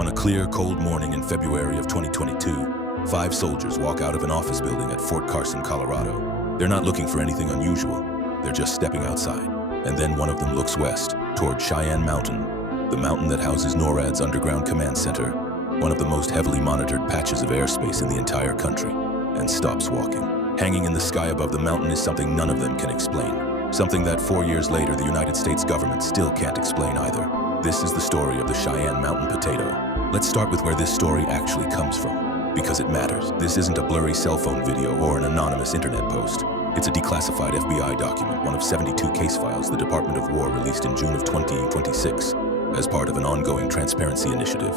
On a clear, cold morning in February of 2022, 5 soldiers walk out of an office building at Fort Carson, Colorado. They're not looking for anything unusual. They're just stepping outside. And then one of them looks west, toward Cheyenne Mountain, the mountain that houses NORAD's underground command center, one of the most heavily monitored patches of airspace in the entire country, and stops walking. Hanging in the sky above the mountain is something none of them can explain. Something that 4 years later, the United States government still can't explain either. This is the story of the Cheyenne Mountain potato. Let's start with where this story actually comes from, because it matters. This isn't a blurry cell phone video or an anonymous internet post. It's a declassified FBI document, one of 72 case files the Department of War released in June of 2026 as part of an ongoing transparency initiative.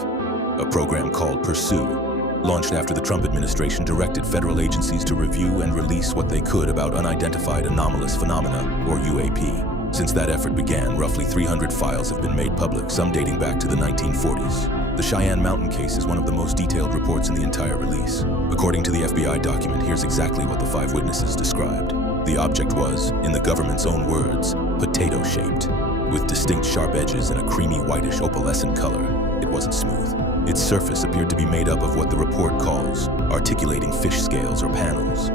A program called Pursue, launched after the Trump administration directed federal agencies to review and release what they could about unidentified anomalous phenomena, or UAP. Since that effort began, roughly 300 files have been made public, some dating back to the 1940s. The Cheyenne Mountain case is one of the most detailed reports in the entire release. According to the FBI document, here's exactly what the 5 witnesses described. The object was, in the government's own words, potato-shaped, with distinct sharp edges and a creamy whitish opalescent color. It wasn't smooth. Its surface appeared to be made up of what the report calls articulating fish scales or panels.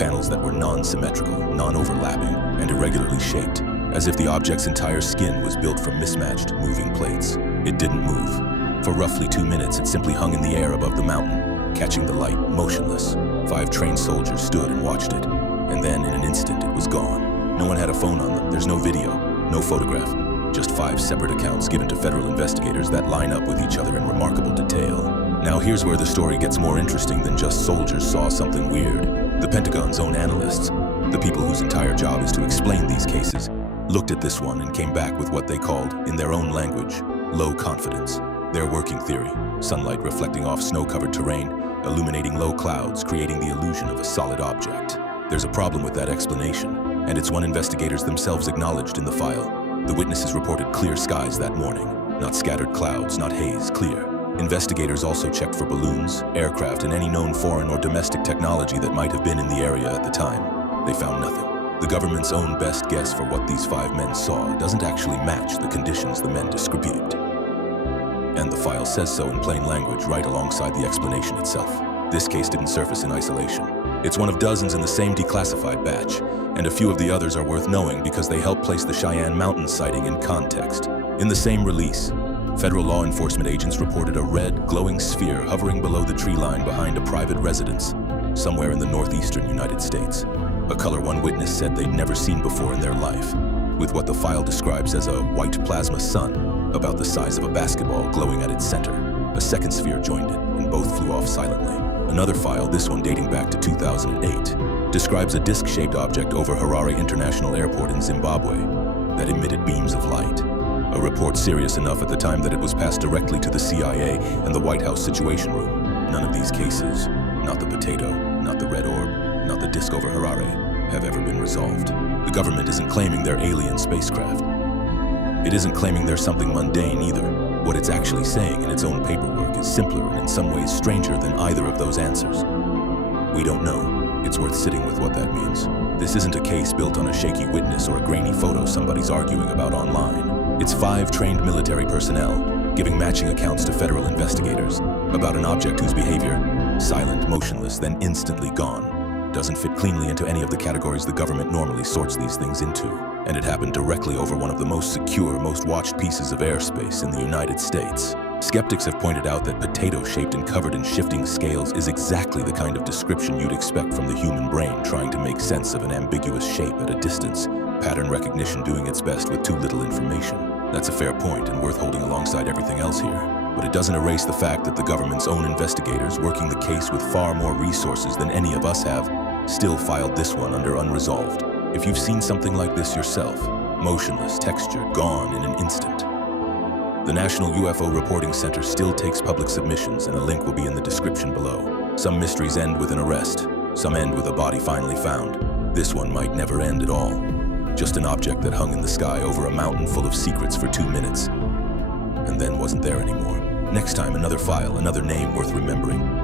Panels that were non-symmetrical, non-overlapping, and irregularly shaped, as if the object's entire skin was built from mismatched, moving plates. It didn't move. For roughly 2 minutes, it simply hung in the air above the mountain, catching the light, motionless. 5 trained soldiers stood and watched it, and then in an instant, it was gone. No one had a phone on them. There's no video, no photograph, just 5 separate accounts given to federal investigators that line up with each other in remarkable detail. Now here's where the story gets more interesting than just soldiers saw something weird. The Pentagon's own analysts, the people whose entire job is to explain these cases, looked at this one and came back with what they called, in their own language, low confidence. Their working theory: sunlight reflecting off snow-covered terrain, illuminating low clouds, creating the illusion of a solid object. There's a problem with that explanation, and it's one investigators themselves acknowledged in the file. The witnesses reported clear skies that morning, not scattered clouds, not haze, clear. Investigators also checked for balloons, aircraft, and any known foreign or domestic technology that might have been in the area at the time. They found nothing. The government's own best guess for what these 5 men saw doesn't actually match the conditions the men described. And the file says so in plain language right alongside the explanation itself. This case didn't surface in isolation. It's one of dozens in the same declassified batch, and a few of the others are worth knowing because they help place the Cheyenne Mountain sighting in context. In the same release, federal law enforcement agents reported a red, glowing sphere hovering below the tree line behind a private residence, somewhere in the northeastern United States. A color one witness said they'd never seen before in their life, with what the file describes as a white plasma sun, about the size of a basketball glowing at its center. A second sphere joined it, and both flew off silently. Another file, this one dating back to 2008, describes a disc-shaped object over Harare International Airport in Zimbabwe that emitted beams of light. A report serious enough at the time that it was passed directly to the CIA and the White House Situation Room. None of these cases, not the potato, not the red orb, not the disc over Harare, have ever been resolved. The government isn't claiming they're alien spacecraft. It isn't claiming they're something mundane either. What it's actually saying in its own paperwork is simpler and in some ways stranger than either of those answers. We don't know. It's worth sitting with what that means. This isn't a case built on a shaky witness or a grainy photo somebody's arguing about online. It's 5 trained military personnel giving matching accounts to federal investigators about an object whose behavior, silent, motionless, then instantly gone, doesn't fit cleanly into any of the categories the government normally sorts these things into. And it happened directly over one of the most secure, most watched pieces of airspace in the United States. Skeptics have pointed out that potato-shaped and covered in shifting scales is exactly the kind of description you'd expect from the human brain trying to make sense of an ambiguous shape at a distance, pattern recognition doing its best with too little information. That's a fair point and worth holding alongside everything else here. But it doesn't erase the fact that the government's own investigators, working the case with far more resources than any of us have, still filed this one under unresolved. If you've seen something like this yourself, motionless, textured, gone in an instant. The National UFO Reporting Center still takes public submissions, and a link will be in the description below. Some mysteries end with an arrest, some end with a body finally found. This one might never end at all. Just an object that hung in the sky over a mountain full of secrets for 2 minutes, and then wasn't there anymore. Next time, another file, another name worth remembering.